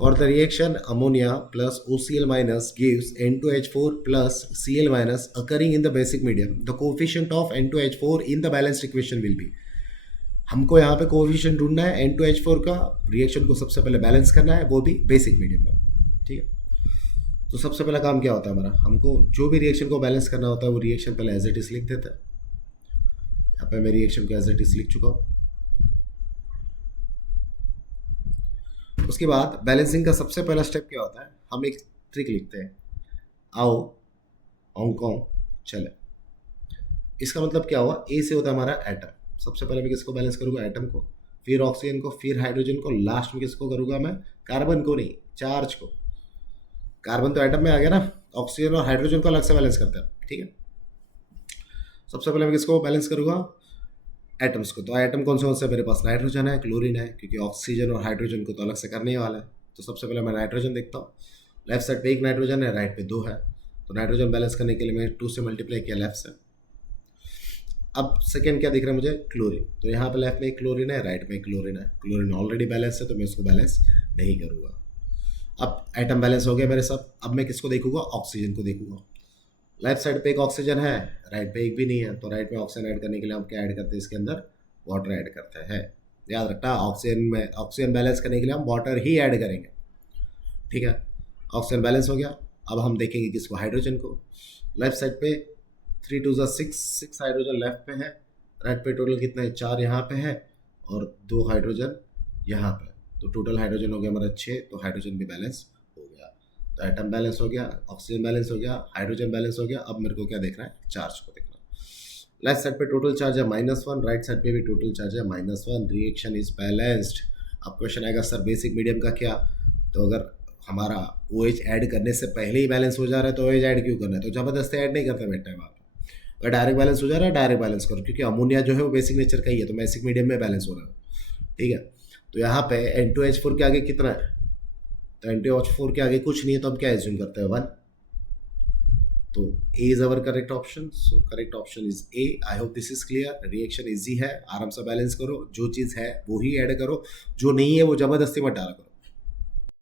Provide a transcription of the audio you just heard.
For the reaction, ammonia plus OCl minus gives N2H4 plus Cl minus occurring in the basic medium. The coefficient of N2H4 in the balanced equation will be. हमको यहाँ पे coefficient ढूंढना है N2H4 का, reaction को सबसे पहले balance करना है, वो भी बेसिक मीडियम में। ठीक है, तो सबसे पहला काम क्या होता है हमारा, हमको जो भी रिएक्शन को बैलेंस करना होता है वो रिएक्शन पहले एज इट इज लिख देता है। यहाँ पे मैं रिएक्शन को एज इट इज लिख चुका हूँ। उसके बाद बैलेंसिंग का सबसे पहला स्टेप क्या होता है, हम एक ट्रिक लिखते हैं, आओ हांगकॉन्ग चले। इसका मतलब क्या हुआ, ए से होता है हमारा एटम। सबसे पहले मैं किसको बैलेंस करूंगा, एटम को, फिर ऑक्सीजन को, फिर हाइड्रोजन को, लास्ट में किसको करूंगा मैं, कार्बन को नहीं, चार्ज को। कार्बन तो एटम में आ गया ना, ऑक्सीजन और हाइड्रोजन को अलग से बैलेंस करते हैं। ठीक है, सबसे पहले मैं किसको बैलेंस करूंगा, एटम्स को। तो एटम कौन से मेरे पास नाइट्रोजन है, क्लोरीन है, क्योंकि ऑक्सीजन और हाइड्रोजन को तो अलग से करने वाला है। तो सबसे पहले मैं नाइट्रोजन देखता हूँ, लेफ्ट साइड पे एक नाइट्रोजन है, राइट पे दो है। तो नाइट्रोजन बैलेंस करने के लिए मैं 2 से मल्टीप्लाई किया लेफ्ट से। अब सेकेंड क्या दिख रहा है मुझे, क्लोरीन। तो यहाँ पे लेफ्ट में एक क्लोरीन है, राइट में एक क्लोरीन है। क्लोरीन ऑलरेडी बैलेंस है तो मैं इसको बैलेंस नहीं करूँगा। अब एटम बैलेंस हो गया मेरे सब। अब मैं किसको देखूंगा, ऑक्सीजन को देखूंगा। लेफ्ट साइड पे एक ऑक्सीजन है, राइट पे एक भी नहीं है। तो राइट में ऑक्सीजन ऐड करने के लिए हम क्या ऐड करते हैं, इसके अंदर वाटर ऐड करते हैं। याद रखना, ऑक्सीजन में ऑक्सीजन बैलेंस करने के लिए हम वाटर ही ऐड करेंगे। ठीक है, ऑक्सीजन बैलेंस हो गया। अब हम देखेंगे किसको, हाइड्रोजन को। लेफ्ट साइड पे 3 2 6 हाइड्रोजन लेफ्ट पे है, राइट पे टोटल कितना है, 4 यहाँ पे है और 2 हाइड्रोजन यहाँ पे। तो टोटल हाइड्रोजन हो गया हमारा 6। तो हाइड्रोजन भी बैलेंस हो गया। तो एटम बैलेंस हो गया, ऑक्सीजन बैलेंस हो गया, हाइड्रोजन बैलेंस हो गया। अब मेरे को क्या देखना है, चार्ज को देखना है। लेफ्ट साइड पे टोटल चार्ज है -1, राइट साइड पे भी टोटल चार्ज है -1। Reaction is balanced. अब क्वेश्चन आएगा सर बेसिक मीडियम का क्या, तो अगर हमारा OH ऐड करने से पहले ही बैलेंस हो जा रहा है तो OH ऐड क्यों करना है, तो ज़बरदस्ती ऐड नहीं करते बेटा। वहाँ पे अगर डायरेक्ट बैलेंस हो जा रहा है डायरेक्ट बैलेंस करो, क्योंकि अमोनिया जो है वो बेसिक नेचर का ही है, तो बेसिक मीडियम में बैलेंस हो रहा है। ठीक है, तो यहाँ पे N2H4 के आगे कितना है, तो N2H4 के आगे कुछ नहीं है, तो हम क्या एज्यूम करते हैं, 1। तो A is our correct option. So correct option is A। I hope this is clear. Reaction easy है, आराम से बैलेंस करो, जो चीज़ है वो ही ऐड करो, जो नहीं है वो जबरदस्ती मत डाला करो।